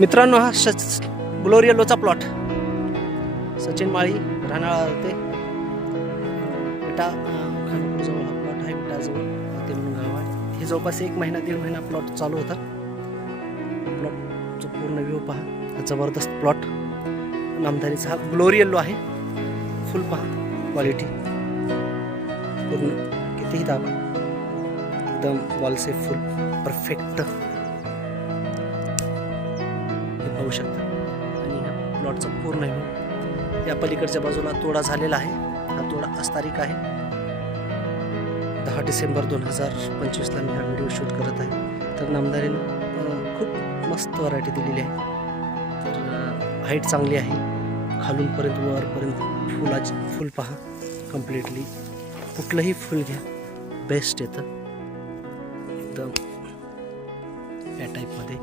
मित्रांनो, हा glory येल्लोचा plot Sachin माळी राहणार ते विटा खानापूरजवळ हा प्लॉट आहे. विटाजवळ ते म्हणून गाव आहे. हे जवळपास 1 महिना 1.5 महिना प्लॉट चालू होता. प्लॉटचा पूर्ण व्ह्यू पहा. हा जबरदस्त प्लॉट नामधारीचा हा ग्लोरी येल्लो आहे. फुल पहा क्वालिटी पूर्ण कितीही दाबा एकदम वॉलसे फुल परफेक्ट पाहू शकता. आणि ह्या प्लॉटचा पूर्ण व्ह्यू. या पलीकडच्या बाजूला तोडा झालेला आहे. हा तोडा आज तारीख आहे 10 डिसेंबर 2025ला मी हा व्हिडिओ शूट करत आहे. तर नामदारीनं खूप मस्त व्हरायटी दिलेली आहे. तर हाईट चांगली आहे. खालूनपर्यंत वरपर्यंत फुल पहा कम्प्लिटली. कुठलंही फुल घ्या बेस्ट येतं एकदम या टाईपमध्ये.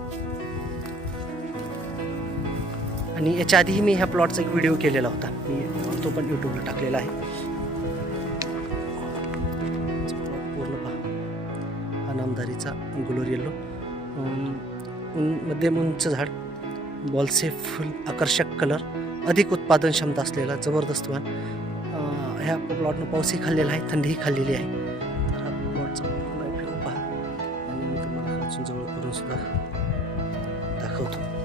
आणि याच्या आधीही मी ह्या प्लॉटचा एक व्हिडिओ केलेला होता. मी तो पण यूट्यूबला टाकलेला आहे. पूर्ण पहा हा नामधारीचा ग्लोरी येल्लो. मध्यम उंच झाड, बॉलसे फुल, आकर्षक कलर, अधिक उत्पादन क्षमता असलेला जबरदस्त वाण. ह्या प्लॉटनं पाऊसही खाल्लेला आहे, थंडीही खाल्लेली आहे. तर हा प्लॉटचा पूर्ण व्ह्यू पहा. आणि मी तुम्हाला जवळ करून सुद्धा दाखवतो.